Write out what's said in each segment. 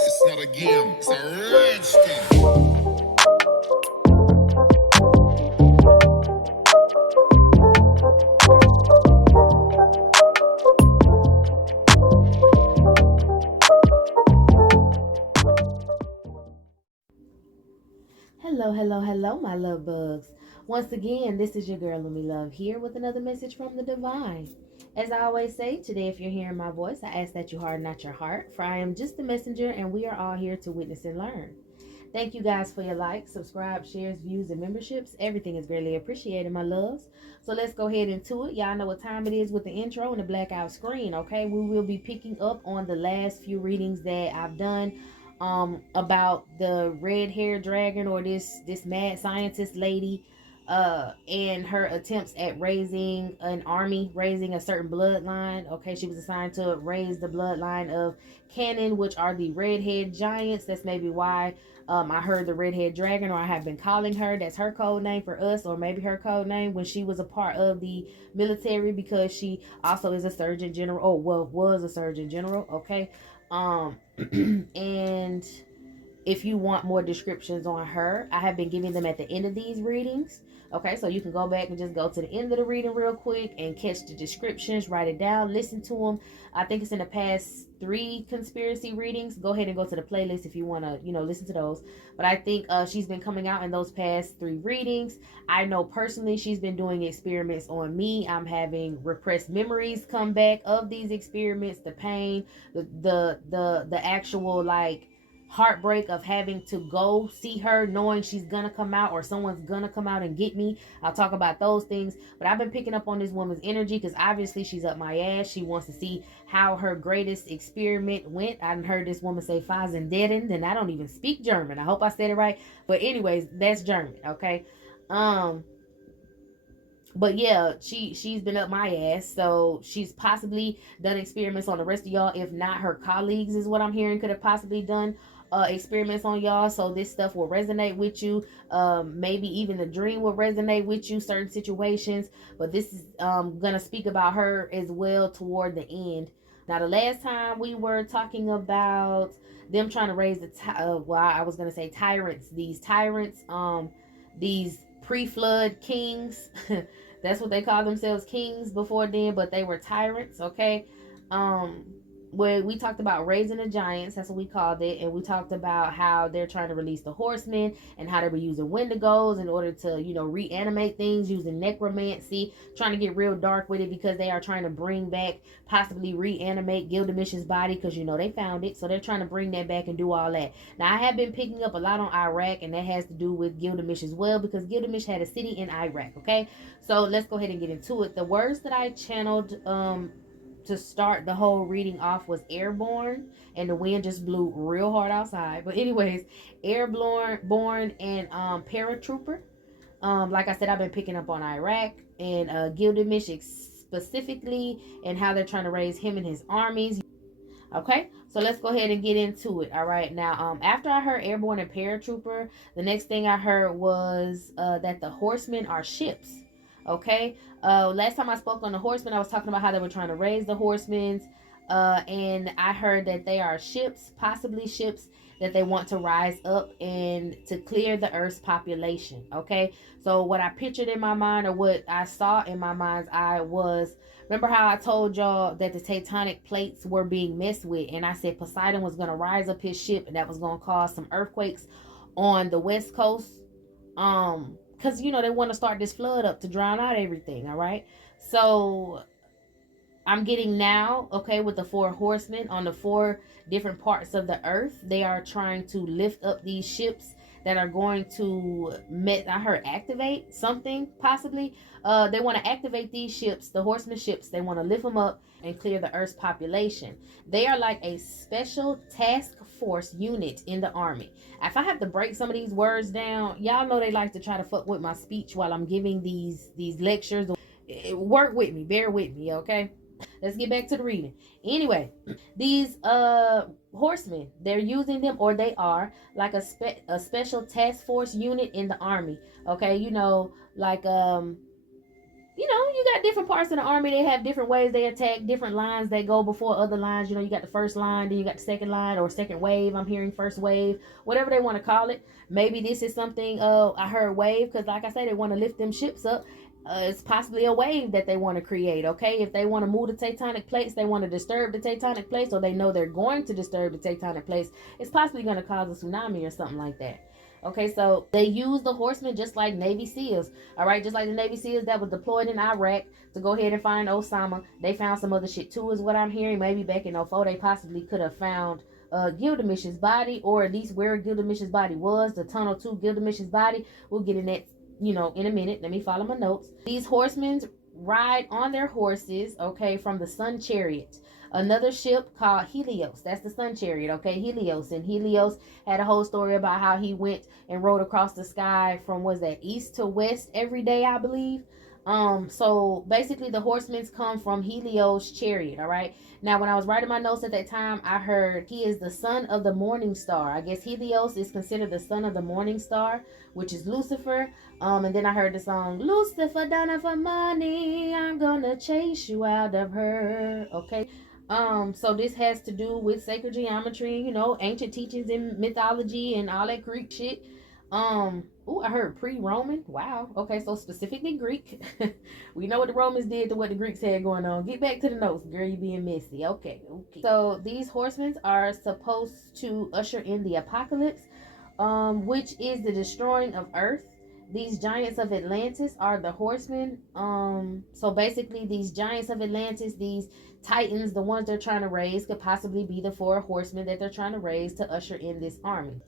It's not a game, it's a rich thing. Hello, hello, hello, my love bugs. Once again, this is your girl, Lumi Love, here with another message from the divine. As I always say, today, if you're hearing my voice, I ask that you harden not your heart, for I am just a messenger and we are all here to witness and learn. Thank you guys for your likes, subscribe, shares, views, and memberships. Everything is greatly appreciated, my loves. So let's go ahead into it. Y'all know what time it is with the intro and the blackout screen, okay? We will be picking up on the last few readings that I've done about the red haired dragon, or this mad scientist lady, and her attempts at raising an army, raising a certain bloodline. Okay, she was assigned to raise the bloodline of Cannon, which are the redhead giants. That's maybe why I heard the redhead dragon, or I have been calling her. That's her code name for us, or maybe her code name when she was a part of the military, because she also is a surgeon general. Oh, well, was a surgeon general. Okay. And if you want more descriptions on her, I have been giving them at the end of these readings. Okay, so you can go back and just go to the end of the reading real quick and catch the descriptions, write it down, listen to them. I think it's in the past 3 conspiracy readings. Go ahead and go to the playlist if you want to, listen to those. But I think she's been coming out in those past 3 readings. I know personally she's been doing experiments on me. I'm having repressed memories come back of these experiments, the pain, the actual like heartbreak of having to go see her knowing she's gonna come out, or someone's gonna come out and get me. I'll talk about those things. But I've been picking up on this woman's energy because obviously she's up my ass. She wants to see how her greatest experiment went. I heard this woman say Fasendeden, and I don't even speak German. I hope I said it right. But anyways, that's German, okay? um but yeah, she's been up my ass, so she's possibly done experiments on the rest of y'all. If not, her colleagues is what I'm hearing could have possibly done experiments on y'all, so this stuff will resonate with you. Maybe even the dream will resonate with you, certain situations. But this is gonna speak about her as well toward the end. Now, the last time we were talking about them trying to raise the well, I was gonna say tyrants, these pre-flood kings. That's what they call themselves, kings before then, but they were tyrants. Okay. um where we talked about raising the giants, that's what we called it, and we talked about how they're trying to release the horsemen and how they were using wendigos in order to reanimate things, using necromancy, trying to get real dark with it because they are trying to bring back, possibly reanimate Gilgamesh's body, because they found it, so they're trying to bring that back and do all that. Now, I have been picking up a lot on Iraq, and that has to do with Gilgamesh as well, because Gilgamesh had a city in Iraq. Okay, so let's go ahead and get into it. The words that I channeled to start the whole reading off was airborne, and the wind just blew real hard outside. But anyways, airborne and paratrooper. Like I said, I've been picking up on Iraq and Gilgamesh specifically, and how they're trying to raise him and his armies. Okay, so let's go ahead and get into it. All right, now after I heard airborne and paratrooper, the next thing I heard was that the horsemen are ships. Okay, last time I spoke on the horsemen, I was talking about how they were trying to raise the horsemen, and I heard that they are ships, possibly ships that they want to rise up and to clear the earth's population. Okay, so what I pictured in my mind, or what I saw in my mind's eye, was, remember how I told y'all that the tectonic plates were being messed with, and I said Poseidon was going to rise up his ship, and that was going to cause some earthquakes on the west coast. Because they want to start this flood up to drown out everything. All right, so I'm getting now, okay, with the 4 horsemen on the 4 different parts of the earth. They are trying to lift up these ships that are going to I heard activate something, possibly. They want to activate these ships, the horseman ships. They want to lift them up and clear the earth's population. They are like a special task force unit in the army. If I have to break some of these words down, y'all know they like to try to fuck with my speech while I'm giving these lectures. Work with me, bear with me, okay? Let's get back to the reading. Anyway, these horsemen, they're using them, or they are like a special task force unit in the army. Okay, like you got different parts of the army. They have different ways they attack, different lines that go before other lines. You got the first line, then you got the second line or second wave. I'm hearing first wave, whatever they want to call it. Maybe this is something, I heard wave, because like I say, they want to lift them ships up. It's possibly a wave that they want to create, okay? If they want to move the tectonic plates, they want to disturb the tectonic plates, or they know they're going to disturb the tectonic plates, it's possibly going to cause a tsunami or something like that. Okay, so they use the horsemen just like Navy SEALs. All right, just like the Navy SEALs that was deployed in Iraq to go ahead and find Osama. They found some other shit too, is what I'm hearing. Maybe back in '04, they possibly could have found Gilgamesh's body, or at least where Gilgamesh's body was, the tunnel to Gilgamesh's body. We'll get in that, in a minute. Let me follow my notes. These horsemen ride on their horses, okay, from the sun chariot. Another ship called Helios. That's the sun chariot, okay? Helios. And Helios had a whole story about how he went and rode across the sky from, was that east to west every day, I believe. So basically the horsemen come from Helios' chariot, all right? Now, when I was writing my notes at that time, I heard he is the son of the morning star. I guess Helios is considered the son of the morning star, which is Lucifer. And then I heard the song, Lucifer down for money, I'm gonna chase you out of her, okay? So this has to do with sacred geometry, ancient teachings in mythology and all that Greek shit. I heard pre-Roman. Wow. Okay, so specifically Greek. We know what the Romans did to what the Greeks had going on. Get back to the notes, girl. You being messy. Okay. So these horsemen are supposed to usher in the apocalypse, which is the destroying of Earth. These giants of Atlantis are the horsemen. So basically, these giants of Atlantis, these titans, the ones they're trying to raise, could possibly be the 4 horsemen that they're trying to raise to usher in this army.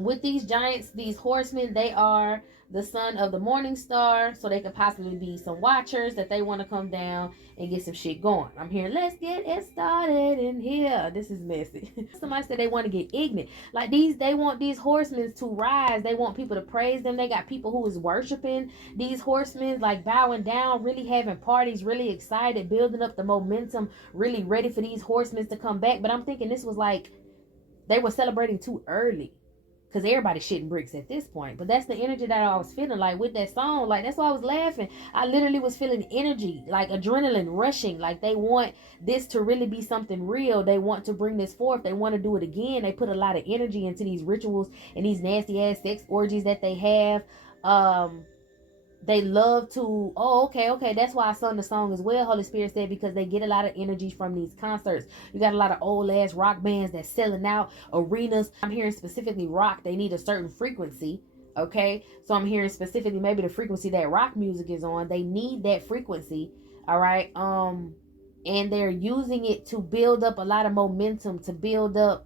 With these giants, these horsemen, they are the son of the morning star, so they could possibly be some watchers that they want to come down and get some shit going. I'm here, let's get it started in here. This is messy. Somebody said they want to get ignorant. Like they want these horsemen to rise. They want people to praise them. They got people who is worshiping these horsemen, like bowing down, really having parties, really excited, building up the momentum, really ready for these horsemen to come back. But I'm thinking this was like they were celebrating too early, because everybody's shitting bricks at this point. But that's the energy that I was feeling, like with that song. Like, that's why I was laughing. I literally was feeling energy, like adrenaline rushing. Like, they want this to really be something real. They want to bring this forth. They want to do it again. They put a lot of energy into these rituals and these nasty ass sex orgies that they have. They love to, okay, that's why I sung the song as well, Holy Spirit said, because they get a lot of energy from these concerts. You got a lot of old ass rock bands that's selling out arenas. I'm hearing specifically rock, they need a certain frequency, okay? So I'm hearing specifically maybe the frequency that rock music is on. They need that frequency, all right? And they're using it to build up a lot of momentum, to build up,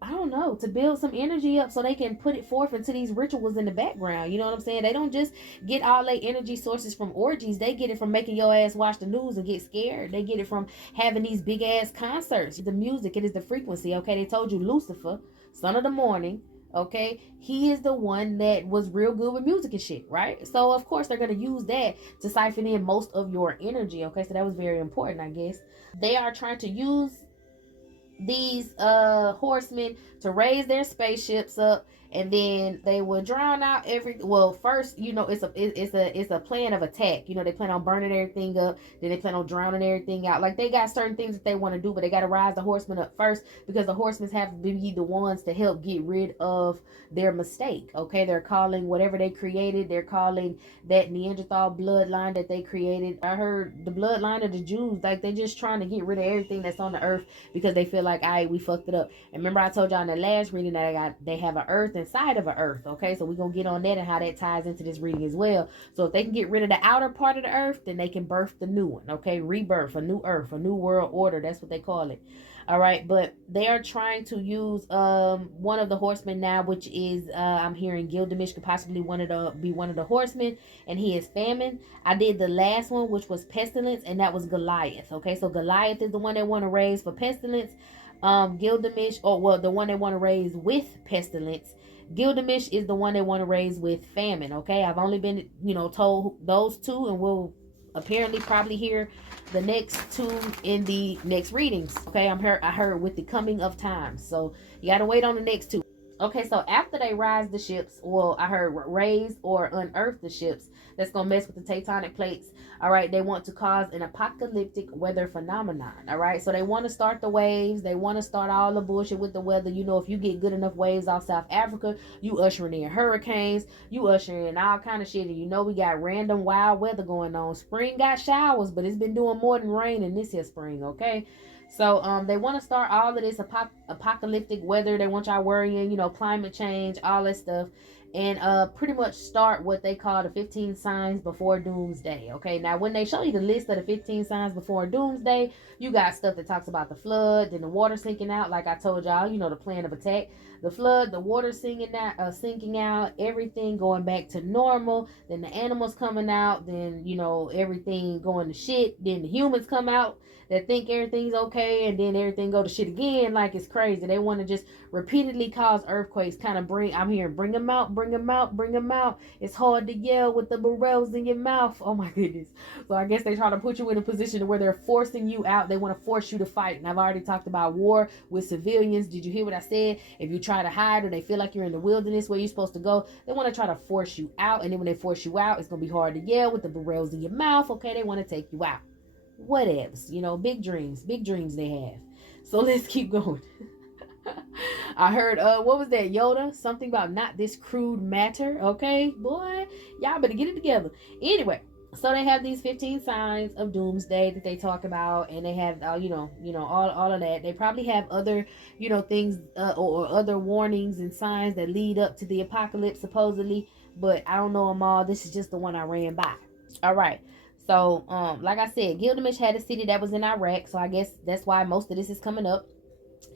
I don't know, to build some energy up so they can put it forth into these rituals in the background. You know what I'm saying? They don't just get all their energy sources from orgies. They get it from making your ass watch the news and get scared. They get it from having these big ass concerts. The music, it is the frequency, okay? They told you Lucifer, son of the morning, okay? He is the one that was real good with music and shit, right? So of course they're going to use that to siphon in most of your energy, okay? So that was very important, I guess. They are trying to use these horsemen to raise their spaceships up, and then they will drown out first, it's a plan of attack. They plan on burning everything up, then they plan on drowning everything out. Like, they got certain things that they want to do, but they got to rise the horsemen up first, because the horsemen have to be the ones to help get rid of their mistake, okay? They're calling whatever they created, they're calling that Neanderthal bloodline that they created. I heard the bloodline of the Jews, like, they're just trying to get rid of everything that's on the earth, because they feel like, all right, we fucked it up. And remember I told y'all in the last reading that they have an earth inside of an earth, okay? So we're gonna get on that and how that ties into this reading as well. So if they can get rid of the outer part of the earth, then they can birth the new one, okay? Rebirth, a new earth, a new world order. That's what they call it. All right, but they are trying to use one of the horsemen now, which is I'm hearing Gilgamesh could possibly be one of the horsemen, and he is famine. I did the last one, which was pestilence, and that was Goliath. Okay, so Goliath is the one they want to raise for pestilence. Gilgamesh, the one they want to raise with pestilence. Gilgamesh is the one they want to raise with famine. Okay, I've only been told those two, and we'll apparently probably hear the next two in the next readings. Okay, I heard with the coming of time, so you gotta wait on the next two. Okay, so after they rise the ships, well, I heard raise or unearth the ships that's gonna mess with the tectonic plates. All right, they want to cause an apocalyptic weather phenomenon. All right, so they want to start the waves. They want to start all the bullshit with the weather. You know, if you get good enough waves off South Africa, you ushering in hurricanes, you ushering in all kind of shit. And you know, we got random wild weather going on. Spring got showers, but it's been doing more than rain in this here spring. Okay. So they want to start all of this apocalyptic weather. They want y'all worrying, you know, climate change, all that stuff, and pretty much start what they call the 15 signs before Doomsday. Okay, now when they show you the list of the 15 signs before Doomsday, you got stuff that talks about the flood, then the water sinking out, like I told y'all, you know, the plan of attack. The flood, the water sinking out, everything going back to normal. Then the animals coming out. Then you know everything going to shit. Then the humans come out that think everything's okay, and then everything go to shit again like it's crazy. They want to just repeatedly cause earthquakes, kind of I'm hearing bring them out, bring them out, bring them out. It's hard to yell with the barrels in your mouth. Oh my goodness. So I guess they try to put you in a position where they're forcing you out. They want to force you to fight. And I've already talked about war with civilians. Did you hear what I said? If you try to hide or they feel like you're in the wilderness where you're supposed to go, they want to try to force you out. And then when they force you out, it's going to be hard to yell with the barrels in your mouth. Okay, they want to take you out. Whatevs, you know, big dreams they have. So let's keep going. I heard what was that, Yoda? Something about not this crude matter. Okay, boy, y'all better get it together. Anyway, so they have these 15 signs of doomsday that they talk about, and they have all of that. They probably have other things or other warnings and signs that lead up to the apocalypse supposedly, but I don't know them all. This is just the one I ran by. All right. So, like I said, Gilgamesh had a city that was in Iraq, so I guess that's why most of this is coming up,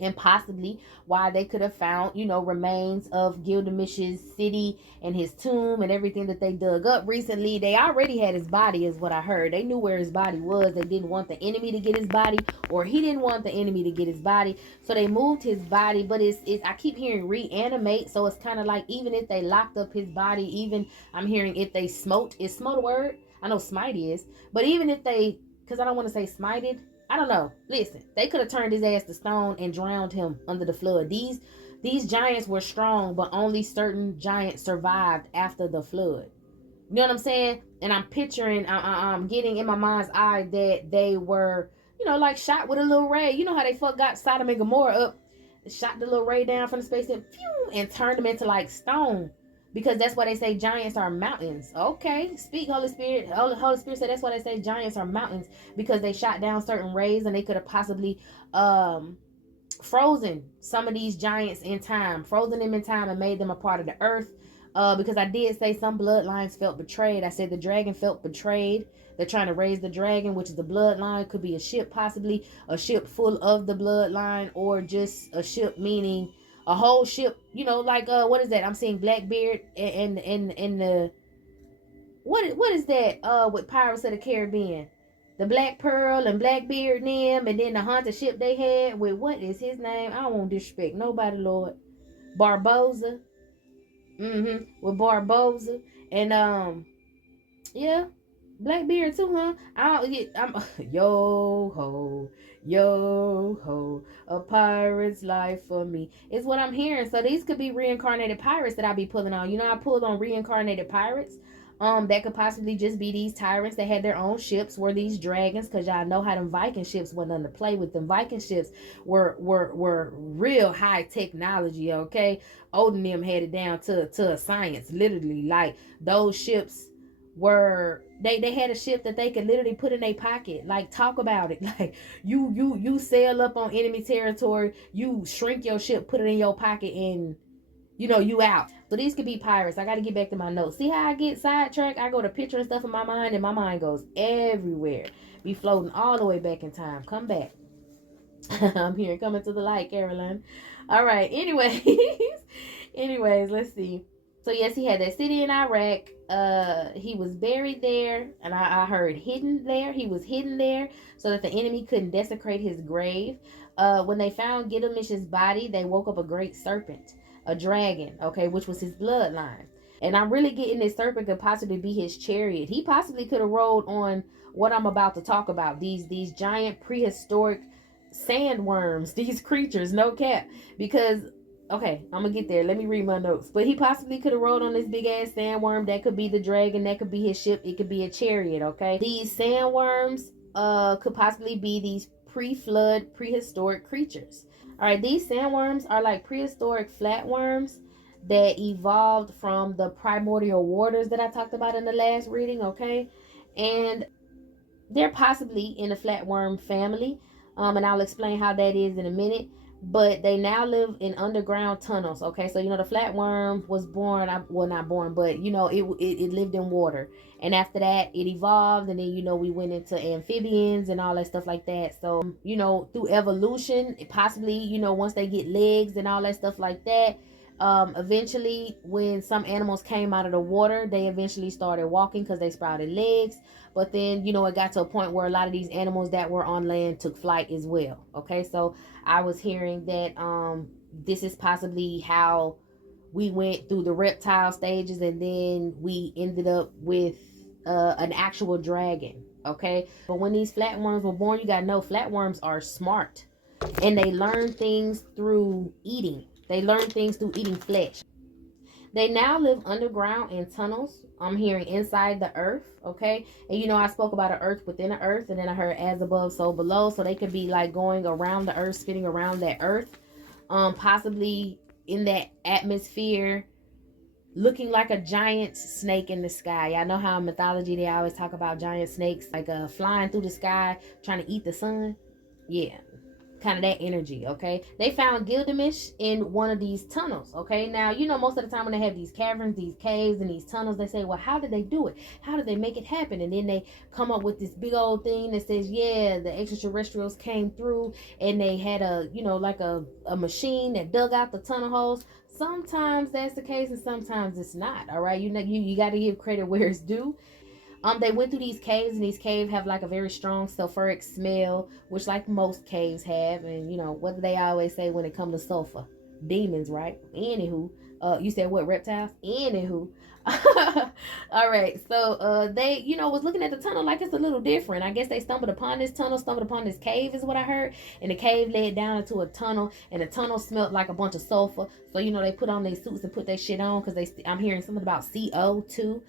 and possibly why they could have found, remains of Gilgamesh's city and his tomb and everything that they dug up recently. They already had his body, is what I heard. They knew where his body was. They didn't want the enemy to get his body, or he didn't want the enemy to get his body. So they moved his body, but it's I keep hearing reanimate, so it's kind of like even if they locked up his body, even I'm hearing if they smote, is smote a word? I know smite is, but even if they, because I don't want to say smited, I don't know. Listen, they could have turned his ass to stone and drowned him under the flood. These giants were strong, but only certain giants survived after the flood. You know what I'm saying? And I'm picturing, I'm getting in my mind's eye that they were, like shot with a little ray. You know how they got Sodom and Gomorrah up, shot the little ray down from the space and turned them into like stone. Because that's why they say giants are mountains. Okay, speak, Holy Spirit. Holy Spirit said that's why they say giants are mountains, because they shot down certain rays, and they could have possibly frozen some of these giants in time, frozen them in time and made them a part of the earth. Because I did say some bloodlines felt betrayed. I said the dragon felt betrayed. They're trying to raise the dragon, which is the bloodline. Could be a ship, possibly a ship full of the bloodline, or just a ship meaning a whole ship, like what is that? I'm seeing Blackbeard and the what is that with Pirates of the Caribbean? The Black Pearl and Blackbeard and them, and then the haunted ship they had with, what is his name? I don't want to disrespect nobody, Lord. Barboza. With Barboza. And yeah, Blackbeard too, huh? I'm yo ho, a pirate's life for me is what I'm hearing. So these could be reincarnated pirates that I be pulling on. I pulled on reincarnated pirates. That could possibly just be these tyrants that had their own ships, were these dragons, because y'all know how them Viking ships wasn't nothing to play with. Them Viking ships were real high technology, okay? Odin them had it down to a science, literally. Like those ships were, they had a ship that they could literally put in their pocket. Like, talk about it. Like you sail up on enemy territory, you shrink your ship, put it in your pocket, and you out. So these could be pirates. I got to get back to my notes. See how I get sidetracked? I go to picturing stuff in my mind, and my mind goes everywhere. Be floating all the way back in time. Come back. I'm here, coming to the light, Caroline. All right. Anyways, let's see. So yes, he had that city in Iraq. He was buried there, and I heard hidden there. He was hidden there so that the enemy couldn't desecrate his grave. When they found Gilgamesh's body, they woke up a great serpent, a dragon, okay, which was his bloodline. And I'm really getting this serpent could possibly be his chariot. He possibly could have rode on what I'm about to talk about. These giant prehistoric sandworms, these creatures, no cap. Because Okay, I'm gonna get there. Let me read my notes. But he possibly could have rode on this big ass sandworm. That could be the dragon. That could be his ship. It could be a chariot. Okay, these sandworms could possibly be these pre-flood, prehistoric creatures. All right, these sandworms are like prehistoric flatworms that evolved from the primordial waters that I talked about in the last reading. Okay, and they're possibly in the flatworm family, and I'll explain how that is in a minute. But they now live in underground tunnels. Okay, so you know the flatworm was born, well not born, but you know it lived in water, and after that it evolved, and then you know we went into amphibians and all that stuff like that. So you know through evolution, possibly you know once they get legs and all that stuff like that, eventually when some animals came out of the water, they eventually started walking because they sprouted legs. But then you know it got to a point where a lot of these animals that were on land took flight as well. Okay, so I was hearing that this is possibly how we went through the reptile stages, and then we ended up with an actual dragon. Okay, but when these flatworms were born, you gotta know flatworms are smart, and they learn things through eating. They learn things through eating flesh. They now live underground in tunnels. I'm hearing inside the earth, okay? And you know, I spoke about an earth within an earth, and then I heard as above, so below. So they could be like going around the earth, spinning around that earth, possibly in that atmosphere, looking like a giant snake in the sky. Y'all know how in mythology they always talk about giant snakes like flying through the sky, trying to eat the sun? Yeah, kind of that energy. Okay, they found Gilgamesh in one of these tunnels. Okay, now you know most of the time when they have these caverns, these caves, and these tunnels, they say, well, how did they do it? How did they make it happen? And then they come up with this big old thing that says, yeah, the extraterrestrials came through and they had a, you know, like a machine that dug out the tunnel holes. Sometimes that's the case and sometimes it's not. All right, you know, you got to give credit where it's due. They went through these caves, and these caves have like a very strong sulfuric smell, which like most caves have. And you know what do they always say when it comes to sulfur? Demons, right? Anywho, you said what, reptiles? Anywho, all right. So they, you know, was looking at the tunnel like it's a little different. I guess they stumbled upon this tunnel, stumbled upon this cave, is what I heard. And the cave led down into a tunnel, and the tunnel smelled like a bunch of sulfur. So you know they put on their suits and put their shit on because I'm hearing something about CO too.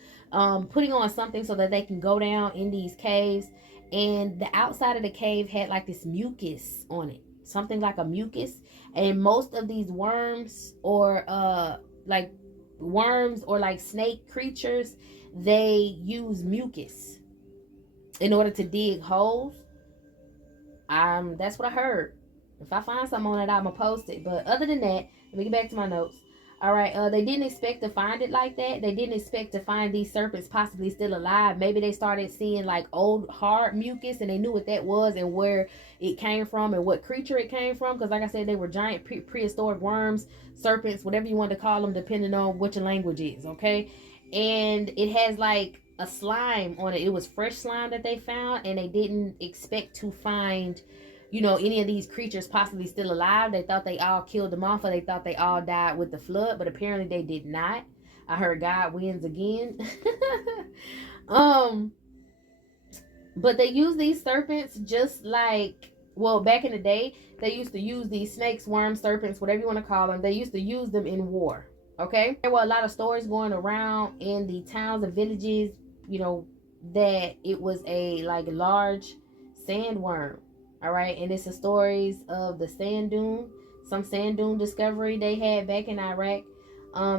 Putting on something so that they can go down in these caves. And the outside of the cave had like this mucus on it, something like a mucus. And most of these worms or like snake creatures, they use mucus in order to dig holes. That's what I heard. If I find something on it, I'm gonna post it. But other than that, let me get back to my notes. All right, they didn't expect to find it like that. They didn't expect to find these serpents possibly still alive. Maybe they started seeing like old hard mucus, and they knew what that was and where it came from and what creature it came from. Because like I said, they were giant prehistoric worms, serpents, whatever you want to call them, depending on what your language is. Okay, and it has like a slime on it. It was fresh slime that they found, and they didn't expect to find, you know, any of these creatures possibly still alive. They thought they all killed them off, or they thought they all died with the flood, but apparently they did not. I heard God wins again. um but they use these serpents just like, well, back in the day they used to use these snakes, worms, serpents, whatever you want to call them. They used to use them in war. Okay, there were a lot of stories going around in the towns and villages, you know, that it was a like large sandworm. All right, and it's the stories of the sand dune, some sand dune discovery they had back in Iraq.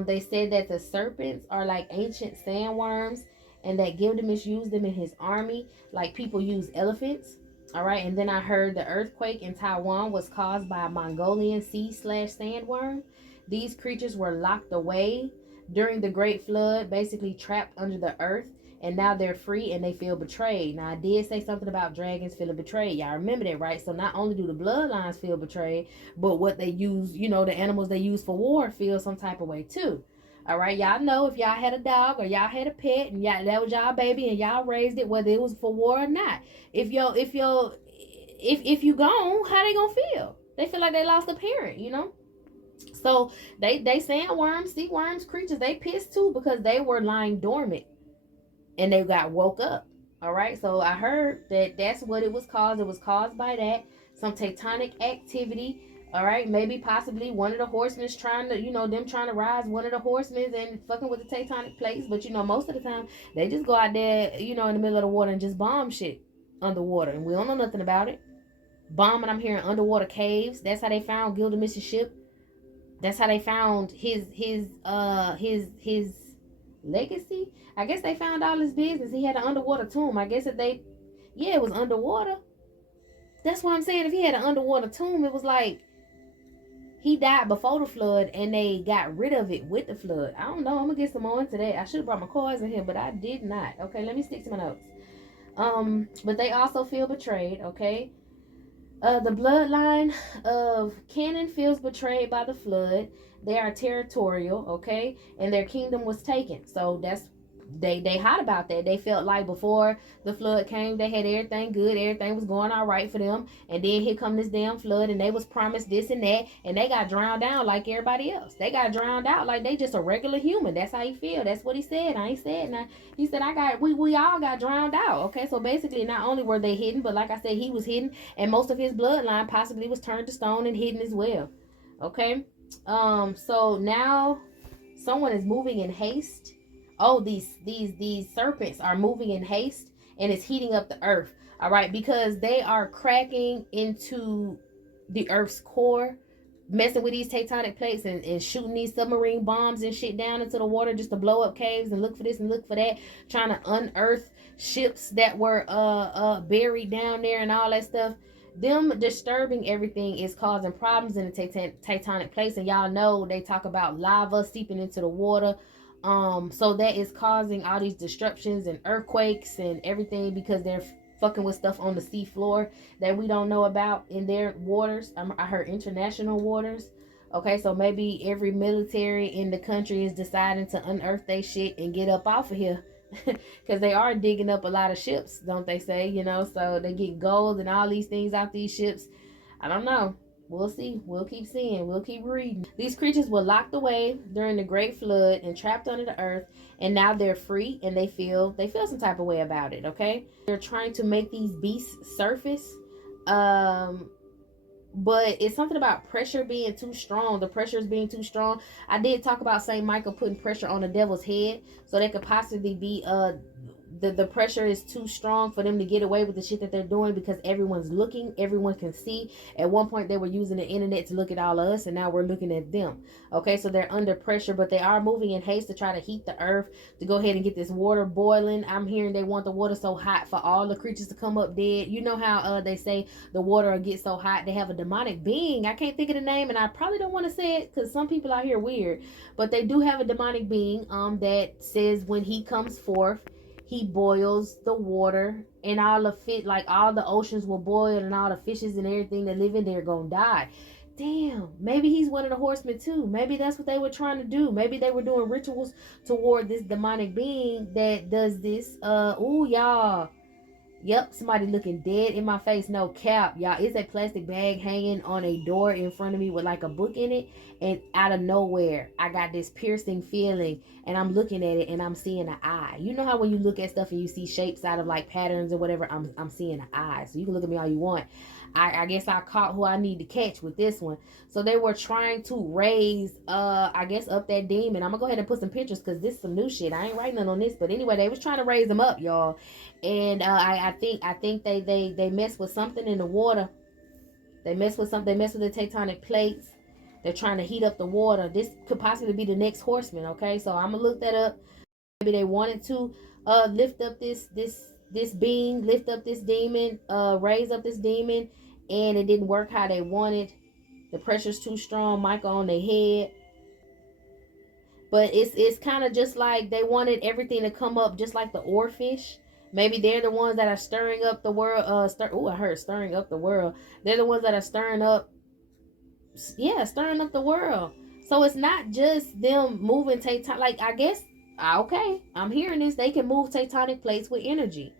They said that the serpents are like ancient sandworms, and that Gilgamesh used them in his army like people use elephants. All right, and then I heard the earthquake in Taiwan was caused by a Mongolian sea/sandworm. These creatures were locked away during the Great Flood, basically trapped under the earth, and now they're free and they feel betrayed. Now, I did say something about dragons feeling betrayed. Y'all remember that, right? So not only do the bloodlines feel betrayed, but what they use, you know, the animals they use for war feel some type of way too. All right, y'all know if y'all had a dog or y'all had a pet and y'all, that was y'all baby and y'all raised it, whether it was for war or not. If you gone, how they gonna feel? They feel like they lost a parent, you know. So they sandworms, sea worms, creatures, they pissed too because they were lying dormant and they got woke up. All right, so I heard that that's what it was caused. It was caused by that, some tectonic activity. All right, maybe possibly one of the horsemen trying to, them trying to rise one of the horsemen and fucking with the tectonic plates. But most of the time they just go out there, in the middle of the water and just bomb shit underwater, and we don't know nothing about it. Bombing, I'm hearing underwater caves. That's how they found Gilgamesh's ship. That's how they found his legacy. I guess they found all his business. He had an underwater tomb. I guess it was underwater. That's what I'm saying. If he had an underwater tomb, it was like he died before the flood and they got rid of it with the flood. I don't know. I'm gonna get some more into that. I should have brought my cards in here, but I did not. Okay, let me stick to my notes. But they also feel betrayed. Okay. The bloodline of Canaan feels betrayed by the flood. They are territorial, okay, and their kingdom was taken. So that's they hot about that. They felt like before the flood came, they had everything good, everything was going all right for them, and then here come this damn flood, and they was promised this and that, and they got drowned out like everybody else. They got drowned out like they just a regular human. That's how he feel. That's what he said. I ain't said now. He said we all got drowned out. Okay, so basically not only were they hidden, but like I said, he was hidden, and most of his bloodline possibly was turned to stone and hidden as well. Okay, so now someone is moving in haste. Oh, these serpents are moving in haste, and it's heating up the earth. All right, because they are cracking into the earth's core, messing with these tectonic plates, and shooting these submarine bombs and shit down into the water just to blow up caves and look for this and look for that, trying to unearth ships that were buried down there and all that stuff. Them disturbing everything is causing problems in the tectonic plates, and y'all know they talk about lava seeping into the water. So that is causing all these disruptions and earthquakes and everything because they're fucking with stuff on the sea floor that we don't know about in their waters. I heard international waters. Okay, so maybe every military in the country is deciding to unearth their shit and get up off of here. Because they are digging up a lot of ships, don't they say? So they get gold and all these things out these ships. I don't know. We'll see. We'll keep seeing. We'll keep reading. These creatures were locked away during the great flood and trapped under the earth, and now they're free and they feel some type of way about it. Okay, they're trying to make these beasts surface, but it's something about pressure being too strong. The pressure is being too strong. I did talk about Saint Michael putting pressure on the devil's head, so they could possibly be the pressure is too strong for them to get away with the shit that they're doing because everyone's looking, everyone can see. At one point they were using the internet to look at all of us, and now we're looking at them. Okay, so they're under pressure, but they are moving in haste to try to heat the earth, to go ahead and get this water boiling. I'm hearing they want the water so hot for all the creatures to come up dead. You know how they say the water will get so hot. They have a demonic being, I can't think of the name, and I probably don't want to say it because some people out here are weird, but they do have a demonic being that says when he comes forth, he boils the water, and all the fit, like all the oceans will boil, and all the fishes and everything that live in there gonna die. Damn, maybe he's one of the horsemen too. Maybe that's what they were trying to do. Maybe they were doing rituals toward this demonic being that does this. Ooh, y'all. Yep, somebody looking dead in my face. No cap, y'all. It's a plastic bag hanging on a door in front of me with like a book in it. And out of nowhere, I got this piercing feeling. And I'm looking at it and I'm seeing an eye. You know how when you look at stuff and you see shapes out of like patterns or whatever? I'm seeing an eye. So you can look at me all you want. I guess I caught who I need to catch with this one. So they were trying to raise, I guess, up that demon. I'm gonna go ahead and put some pictures because this is some new shit. I ain't writing none on this, but anyway, they was trying to raise them up, y'all. And I think they messed with something in the water. They messed with something. They messed with the tectonic plates. They're trying to heat up the water. This could possibly be the next horseman. Okay, so I'm gonna look that up. Maybe they wanted to lift up this being, lift up this demon, raise up this demon, and it didn't work how they wanted. The pressure's too strong. Michael on their head. But it's kind of just like they wanted everything to come up just like the oarfish. Maybe they're the ones that are stirring up the world. I heard stirring up the world. They're the ones that are stirring up the world. So it's not just them moving tectonic. Like, I guess, okay, I'm hearing this. They can move tectonic plates with energy.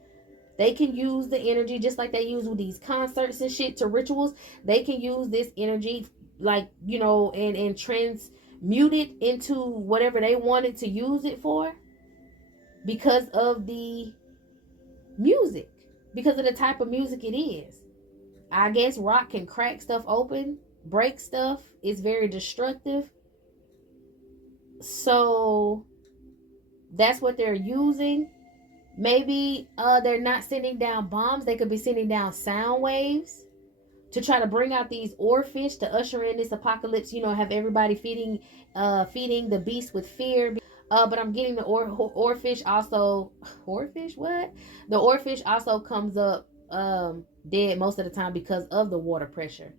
They can use the energy just like they use with these concerts and shit to rituals. They can use this energy, like, and transmute it into whatever they wanted to use it for because of the music, because of the type of music it is. I guess rock can crack stuff open break stuff. It's very destructive. So that's what they're using. Maybe they're not sending down bombs. They could be sending down sound waves to try to bring out these oarfish to usher in this apocalypse. You know, have everybody feeding the beast with fear. But I'm getting the oarfish also. Oarfish? What? The oarfish also comes up dead most of the time because of the water pressure.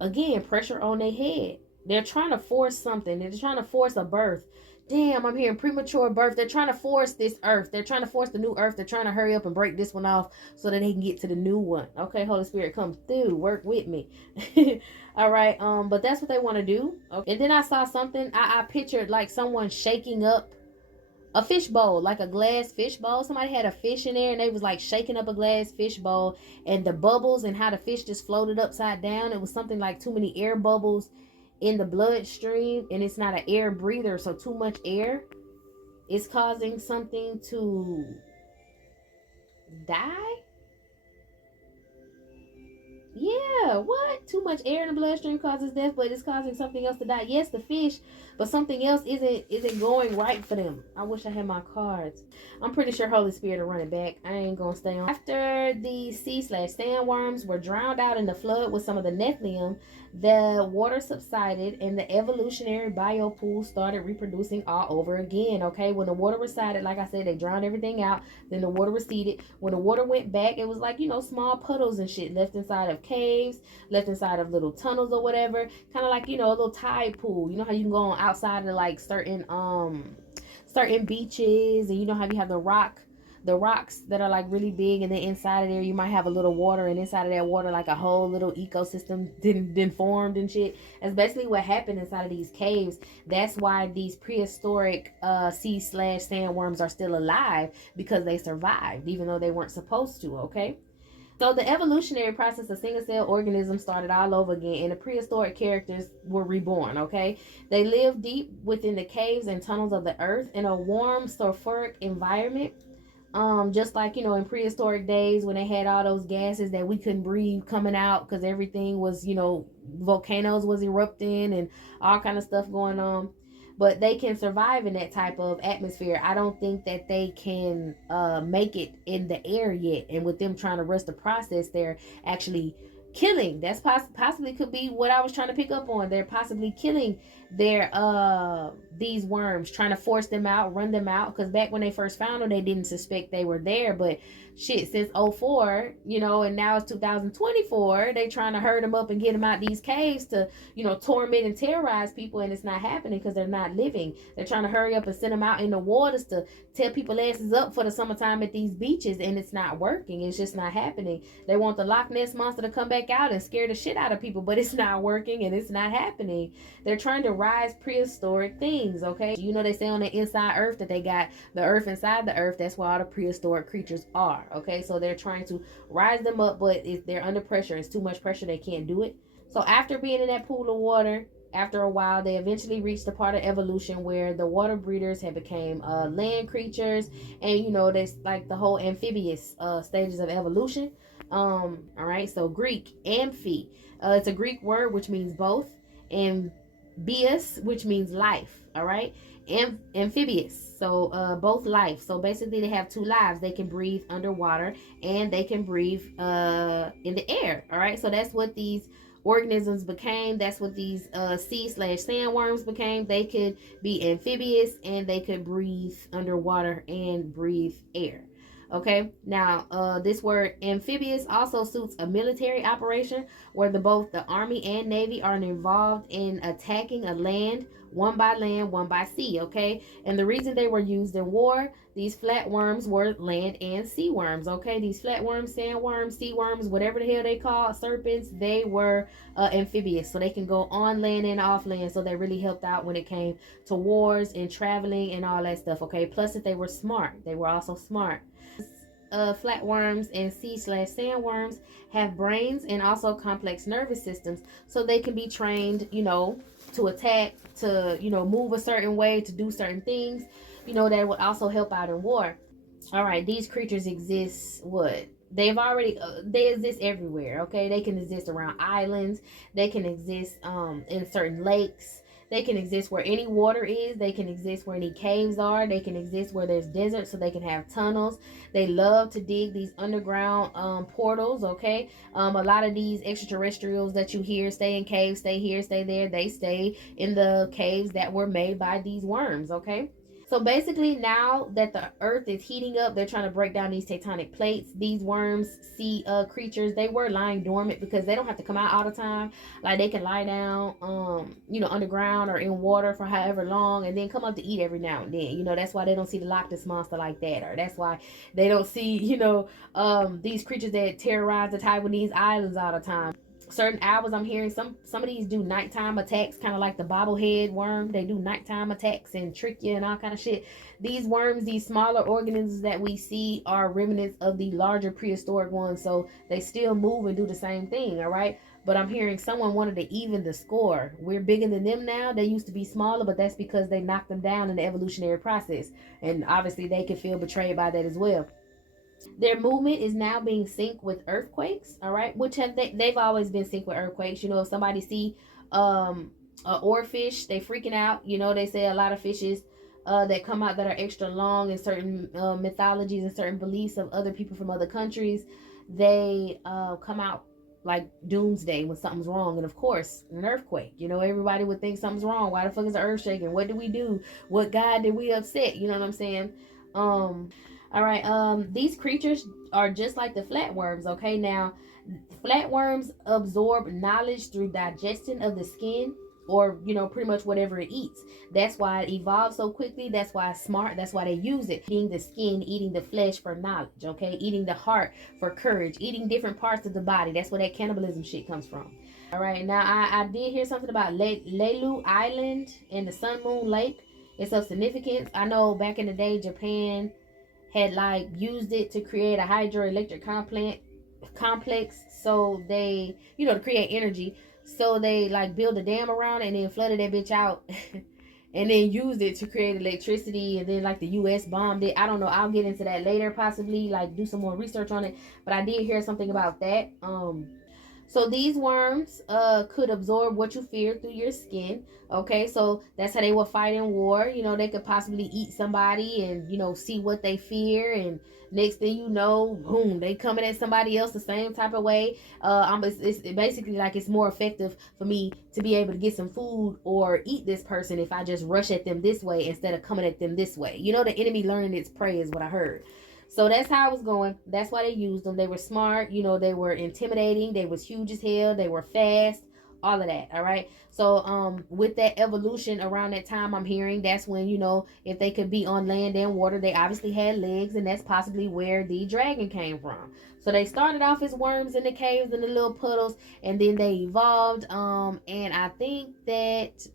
Again, pressure on their head. They're trying to force something. They're trying to force a birth. Damn, I'm hearing premature birth. They're trying to force this earth. They're trying to force the new earth. They're trying to hurry up and break this one off so that they can get to the new one. Okay, Holy Spirit, come through. Work with me. All right. But that's what they want to do. Okay. And then I saw something. I pictured like someone shaking up a fish bowl, like a glass fish bowl. Somebody had a fish in there and they was like shaking up a glass fish bowl, and the bubbles and how the fish just floated upside down. It was something like too many air bubbles in the bloodstream, and it's not an air breather, so too much air is causing something to die. Yeah, what? Too much air in the bloodstream causes death, but it's causing something else to die. Yes, the fish, but something else isn't going right for them. I wish I had my cards. I'm pretty sure Holy Spirit will run it back. I ain't gonna stay on. After the sea/sandworms were drowned out in the flood with some of the Nephilim, the water subsided and the evolutionary biopool started reproducing all over again. Okay, when the water receded, like I said, they drowned everything out. Then the water receded. When the water went back, it was like, you know, small puddles and shit left inside of caves, left inside of little tunnels or whatever. Kind of like, you know, a little tide pool. You know how you can go on outside of like certain beaches, and you know how you have the rocks that are like really big, and then inside of there you might have a little water, and inside of that water like a whole little ecosystem didn't formed and shit. That's basically what happened inside of these caves. That's why these prehistoric sea/sandworms are still alive, because they survived even though they weren't supposed to. Okay, so the evolutionary process of single-cell organisms started all over again, and the prehistoric characters were reborn, okay? They lived deep within the caves and tunnels of the earth in a warm, sulfuric environment. Just like, you know, in prehistoric days when they had all those gases that we couldn't breathe coming out because everything was, you know, volcanoes was erupting and all kind of stuff going on. But they can survive in that type of atmosphere. I don't think that they can make it in the air yet. And with them trying to rush the process, they're actually killing. That's possibly could be what I was trying to pick up on. They're possibly killing their these worms, trying to force them out, run them out, because back when they first found them they didn't suspect they were there. But shit, since 04, you know, and now it's 2024, they trying to herd them up and get them out these caves to, you know, torment and terrorize people, and it's not happening because they're not living. They're trying to hurry up and send them out in the waters to tear people asses up for the summertime at these beaches, and it's not working. It's just not happening. They want the Loch Ness monster to come back out and scare the shit out of people, but it's not working and it's not happening. They're trying to rise prehistoric things, okay? You know, they say on the inside earth that they got the earth inside the earth. That's where all the prehistoric creatures are, okay? So they're trying to rise them up, but they're under pressure. It's too much pressure. They can't do it. So after being in that pool of water, after a while, they eventually reached the part of evolution where the water breeders had became land creatures, and you know, that's like the whole amphibious stages of evolution. All right, so Greek amphi, it's a Greek word which means both, and bios, which means life. All right, amphibious, so both life. So basically they have two lives. They can breathe underwater and they can breathe in the air. All right, so that's what these organisms became. That's what these sea/sandworms became. They could be amphibious and they could breathe underwater and breathe air. Okay, now this word amphibious also suits a military operation where both the army and navy are involved in attacking a land, one by land, one by sea. Okay, and the reason they were used in war, these flatworms were land and sea worms. Okay, these flatworms, sandworms, sea worms, whatever the hell they call serpents, they were amphibious, so they can go on land and off land. So they really helped out when it came to wars and traveling and all that stuff. Okay, plus that they were smart. They were also smart. Flatworms and sea/sandworms have brains and also complex nervous systems, so they can be trained, you know, to attack, to, you know, move a certain way, to do certain things, you know, that would also help out in war. All right, these creatures exist what, They've already they exist everywhere. Okay, they can exist around islands. They can exist in certain lakes. They can exist where any water is. They can exist where any caves are. They can exist where there's desert, so they can have tunnels. They love to dig these underground portals. Okay, a lot of these extraterrestrials that you hear stay in caves, stay here, stay there. They stay in the caves that were made by these worms. Okay, so basically, now that the earth is heating up, they're trying to break down these tectonic plates. These worms, sea creatures, they were lying dormant because they don't have to come out all the time. Like they can lie down, underground or in water for however long, and then come up to eat every now and then. That's why they don't see the Loch Ness monster like that, or that's why they don't see, these creatures that terrorize the Taiwanese islands all the time. Certain hours I'm hearing some of these do nighttime attacks, kind of like the bobblehead worm. They do nighttime attacks and trick you and all kind of shit. These worms, these smaller organisms that we see, are remnants of the larger prehistoric ones, so they still move and do the same thing. All right, but I'm hearing someone wanted to even the score. We're bigger than them now. They used to be smaller, but that's because they knocked them down in the evolutionary process, and obviously they can feel betrayed by that as well. Their movement is now being synced with earthquakes. All right, which they've always been synced with earthquakes. If somebody see a oarfish, they freaking out. They say a lot of fishes that come out that are extra long in certain mythologies and certain beliefs of other people from other countries, they come out like Doomsday when something's wrong. And of course, an earthquake. Everybody would think something's wrong. Why the fuck is the earth shaking? What do we do? What God did we upset? You know what I'm saying? All right. These creatures are just like the flatworms. Okay. Now, flatworms absorb knowledge through digestion of the skin, or pretty much whatever it eats. That's why it evolves so quickly. That's why it's smart. That's why they use it. Eating the skin, eating the flesh for knowledge. Okay. Eating the heart for courage. Eating different parts of the body. That's where that cannibalism shit comes from. All right. Now, I did hear something about Leilu Island and the Sun Moon Lake. It's of significance. I know back in the day, Japan had like used it to create a hydroelectric complex, so they to create energy, so they like build a dam around it and then flooded that bitch out and then used it to create electricity, and then like the US bombed it. I don't know, I'll get into that later, possibly like do some more research on it, but I did hear something about that. So these worms could absorb what you fear through your skin. Okay, so that's how they will fight in war. They could possibly eat somebody and see what they fear, and next thing you know, boom, they coming at somebody else the same type of way. It's basically like it's more effective for me to be able to get some food or eat this person if I just rush at them this way instead of coming at them this way. The enemy learning its prey is what I heard. So that's how it was going. That's why they used them. They were smart. They were intimidating. They was huge as hell. They were fast. All of that. All right. So with that evolution around that time, I'm hearing that's when, if they could be on land and water, they obviously had legs, and that's possibly where the dragon came from. So they started off as worms in the caves and the little puddles, and then they evolved. And I think that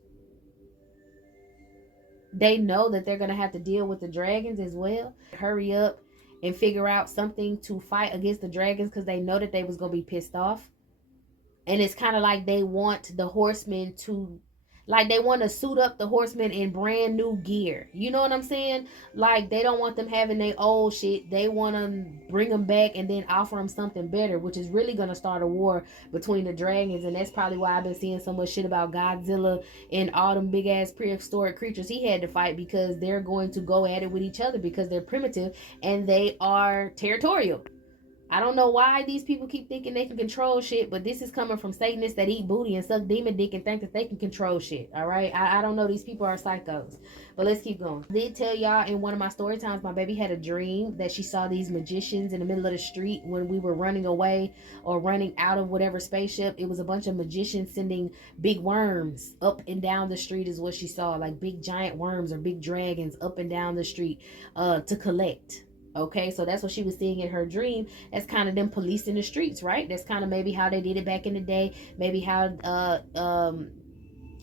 they know that they're gonna have to deal with the dragons as well. Hurry up and figure out something to fight against the dragons, because they know that they was gonna be pissed off. And it's kind of like they want the horsemen to, like, they want to suit up the horsemen in brand new gear. You know what I'm saying? Like, they don't want them having their old shit. They want to bring them back and then offer them something better, which is really going to start a war between the dragons. And that's probably why I've been seeing so much shit about Godzilla and all them big ass prehistoric creatures he had to fight, because they're going to go at it with each other because they're primitive and they are territorial. I don't know why these people keep thinking they can control shit, but this is coming from Satanists that eat booty and suck demon dick and think that they can control shit. All right, I don't know. These people are psychos, but let's keep going. I did tell y'all in one of my story times, my baby had a dream that she saw these magicians in the middle of the street when we were running away or running out of whatever spaceship. It was a bunch of magicians sending big worms up and down the street, is what she saw, like big giant worms or big dragons up and down the street to collect. Okay, so that's what she was seeing in her dream. That's kind of them policing the streets, right? That's kind of maybe how they did it back in the day. Maybe how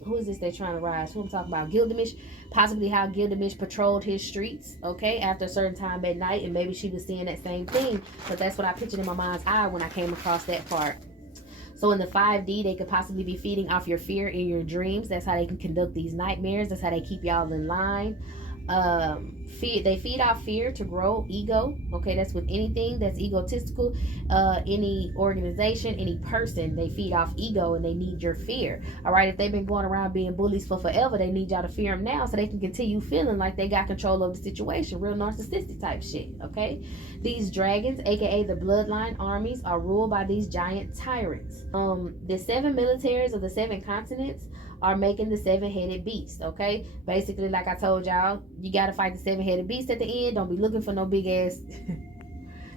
who is this they're trying to rise? Who I'm talking about? Gilgamesh. Possibly how Gilgamesh patrolled his streets, okay, after a certain time at night, and maybe she was seeing that same thing. But that's what I pictured in my mind's eye when I came across that part. So in the 5D, they could possibly be feeding off your fear in your dreams. That's how they can conduct these nightmares. That's how they keep y'all in line. They feed off fear to grow ego. Okay, that's with anything that's egotistical. Any organization, any person, they feed off ego and they need your fear. All right, if they've been going around being bullies for forever, they need y'all to fear them now so they can continue feeling like they got control of the situation. Real narcissistic type shit. Okay, these dragons, aka the bloodline armies, are ruled by these giant tyrants. The 7 militaries of the 7 continents are making the 7-headed beast. Okay, basically, like I told y'all, you gotta fight the 7-headed beast at the end. Don't be looking for no big ass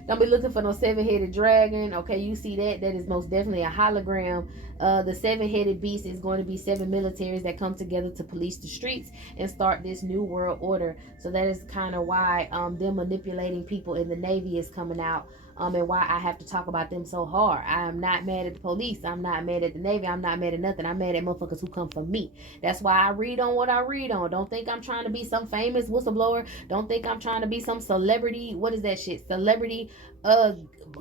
don't be looking for no 7-headed dragon. Okay, you see that? That is most definitely a hologram. The 7-headed beast is going to be 7 militaries that come together to police the streets and start this new world order. So that is kind of why them manipulating people in the Navy is coming out. And why I have to talk about them so hard. I am not mad at the police. I'm not mad at the Navy. I'm not mad at nothing. I'm mad at motherfuckers who come for me. That's why I read on what I read on. Don't think I'm trying to be some famous whistleblower. Don't think I'm trying to be some celebrity. What is that shit? Celebrity